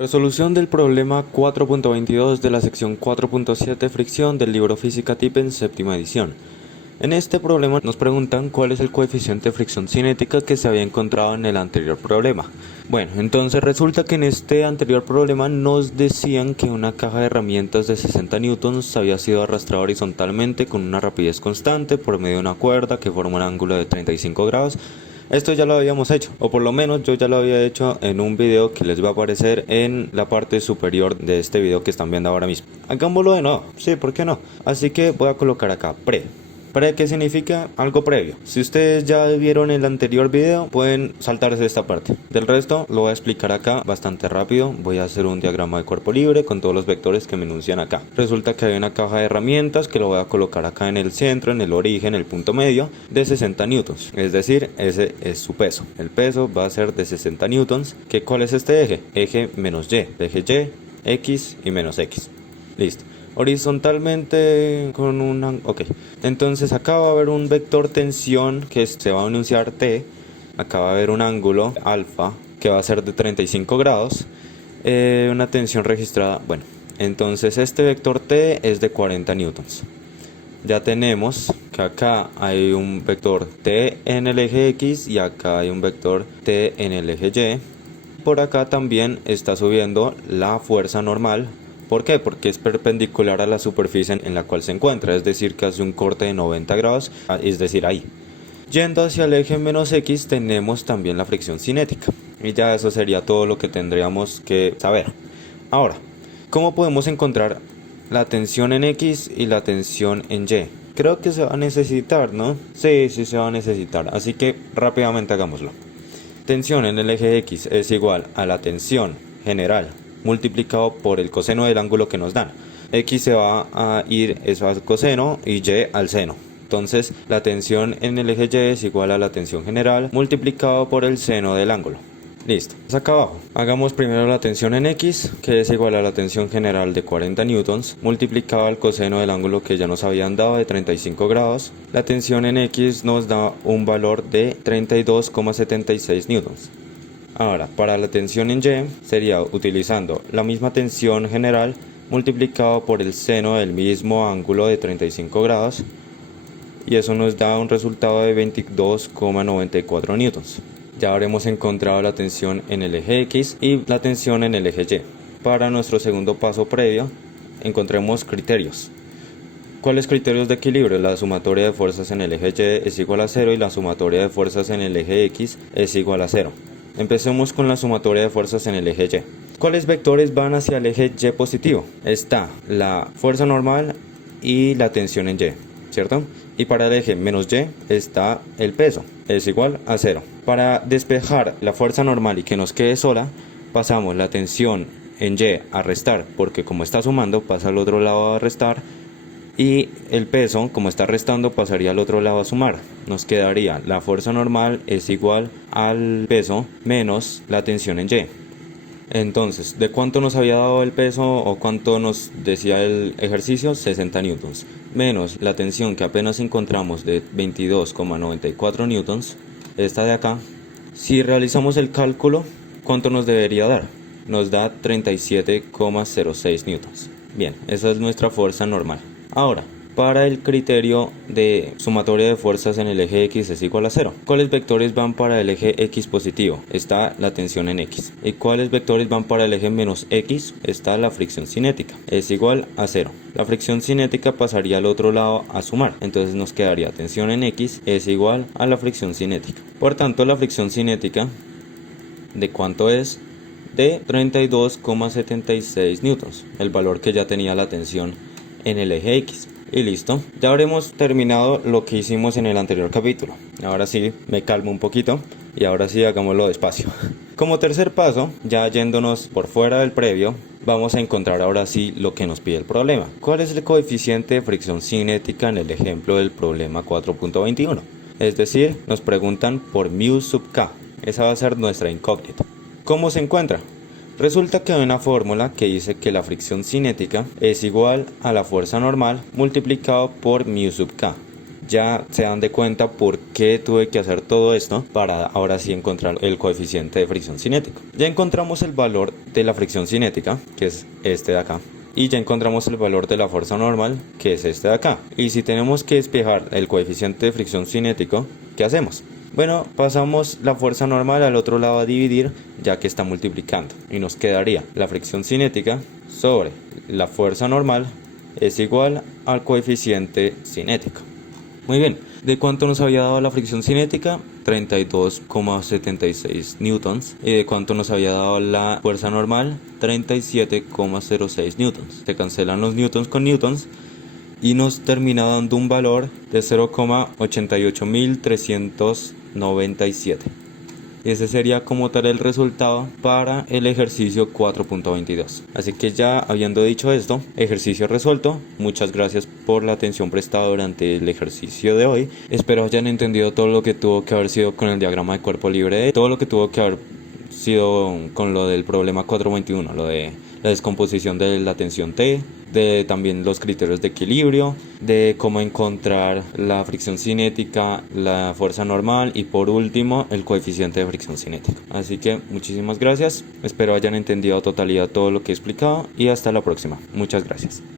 Resolución del problema 4.22 de la sección 4.7 fricción del libro Física TIP en séptima edición. En este problema nos preguntan cuál es el coeficiente de fricción cinética que se había encontrado en el anterior problema. Bueno, entonces resulta que en este anterior problema nos decían que una caja de herramientas de 60 newtons había sido arrastrada horizontalmente con una rapidez constante por medio de una cuerda que forma un ángulo de 35 grados. Esto ya lo habíamos hecho, o por lo menos yo ya lo había hecho en un video que les va a aparecer en la parte superior de este video que están viendo ahora mismo. Hagámoslo de nuevo, sí, ¿por qué no? Así que voy a colocar acá pre. ¿Pre qué significa? Algo previo. Si ustedes ya vieron el anterior video, pueden saltarse esta parte. Del resto, lo voy a explicar acá bastante rápido. Voy a hacer un diagrama de cuerpo libre con todos los vectores que me enuncian acá. Resulta que hay una caja de herramientas que lo voy a colocar acá en el centro, en el origen, el punto medio, de 60 newtons. Es decir, ese es su peso. El peso va a ser de 60 newtons. ¿Cuál es este eje? Eje menos y. Eje y, x y menos x. Listo. Horizontalmente con un... ok, entonces acá va a haber un vector tensión que se va a enunciar T. Acá va a haber un ángulo alfa que va a ser de 35 grados, una tensión registrada. Bueno, entonces este vector T es de 40 newtons. Ya tenemos que acá hay un vector T en el eje X y acá hay un vector T en el eje Y. Por acá también está subiendo la fuerza normal. ¿Por qué? Porque es perpendicular a la superficie en la cual se encuentra, es decir, que hace un corte de 90 grados, es decir, ahí. Yendo hacia el eje menos X tenemos también la fricción cinética. Y ya eso sería todo lo que tendríamos que saber. Ahora, ¿cómo podemos encontrar la tensión en X y la tensión en Y? Creo que se va a necesitar, ¿no? Sí, se va a necesitar. Así que rápidamente hagámoslo. Tensión en el eje X es igual a la tensión general multiplicado por el coseno del ángulo que nos dan. X se va a ir eso al coseno y Y al seno. Entonces la tensión en el eje Y es igual a la tensión general multiplicado por el seno del ángulo. Listo. Acá abajo hagamos primero la tensión en X, que es igual a la tensión general de 40 newtons multiplicado al coseno del ángulo que ya nos habían dado de 35 grados. La tensión en X nos da un valor de 32,76 newtons. Ahora, para la tensión en Y sería utilizando la misma tensión general multiplicado por el seno del mismo ángulo de 35 grados y eso nos da un resultado de 22,94 newtons. Ya habremos encontrado la tensión en el eje X y la tensión en el eje Y. Para nuestro segundo paso previo, encontremos criterios. ¿Cuáles criterios de equilibrio? La sumatoria de fuerzas en el eje Y es igual a 0 y la sumatoria de fuerzas en el eje X es igual a 0. Empecemos con la sumatoria de fuerzas en el eje Y. ¿Cuáles vectores van hacia el eje Y positivo? Está la fuerza normal y la tensión en Y, ¿cierto? Y para el eje menos Y está el peso, es igual a 0. Para despejar la fuerza normal y que nos quede sola, pasamos la tensión en Y a restar, porque como está sumando pasa al otro lado a restar. Y el peso, como está restando, pasaría al otro lado a sumar. Nos quedaría la fuerza normal es igual al peso menos la tensión en Y. Entonces, ¿de cuánto nos había dado el peso o cuánto nos decía el ejercicio? 60 newtons. Menos la tensión que apenas encontramos de 22,94 newtons. Esta de acá. Si realizamos el cálculo, ¿cuánto nos debería dar? Nos da 37,06 newtons. Bien, esa es nuestra fuerza normal. Ahora, para el criterio de sumatoria de fuerzas en el eje X es igual a 0. ¿Cuáles vectores van para el eje X positivo? Está la tensión en X. ¿Y cuáles vectores van para el eje menos X? Está la fricción cinética. Es igual a 0. La fricción cinética pasaría al otro lado a sumar. Entonces nos quedaría tensión en X es igual a la fricción cinética. Por tanto, la fricción cinética, ¿de cuánto es? De 32,76 newtons. El valor que ya tenía la tensión en el eje X. Y listo, ya habremos terminado lo que hicimos en el anterior capítulo. Ahora sí, me calmo un poquito y ahora sí hagámoslo despacio. Como tercer paso, ya yéndonos por fuera del previo, vamos a encontrar ahora sí lo que nos pide el problema. ¿Cuál es el coeficiente de fricción cinética en el ejemplo del problema 4.21? Es decir, nos preguntan por mu sub k. Esa va a ser nuestra incógnita. ¿Cómo se encuentra? Resulta que hay una fórmula que dice que la fricción cinética es igual a la fuerza normal multiplicado por mu sub k. ya se dan de cuenta por qué tuve que hacer todo esto para ahora sí encontrar el coeficiente de fricción cinético. Ya encontramos el valor de la fricción cinética, que es este de acá. Y ya encontramos el valor de la fuerza normal, que es este de acá. Y si tenemos que despejar el coeficiente de fricción cinético, ¿qué hacemos? Bueno, pasamos la fuerza normal al otro lado a dividir, ya que está multiplicando. Y nos quedaría la fricción cinética sobre la fuerza normal es igual al coeficiente cinético. Muy bien, ¿de cuánto nos había dado la fricción cinética? 32,76 newtons. ¿Y de cuánto nos había dado la fuerza normal? 37,06 newtons. Se cancelan los newtons con newtons y nos termina dando un valor de 0,88397. Ese sería como tal el resultado para el ejercicio 4.22. Así que ya habiendo dicho esto, ejercicio resuelto. Muchas gracias por la atención prestada durante el ejercicio de hoy. Espero hayan entendido todo lo que tuvo que haber sido con el diagrama de cuerpo libre, todo lo que tuvo que haber sido con lo del problema 4.21, lo de la descomposición de la tensión T, de también los criterios de equilibrio, de cómo encontrar la fricción cinética, la fuerza normal y por último el coeficiente de fricción cinética. Así que muchísimas gracias, espero hayan entendido a totalidad todo lo que he explicado y hasta la próxima. Muchas gracias.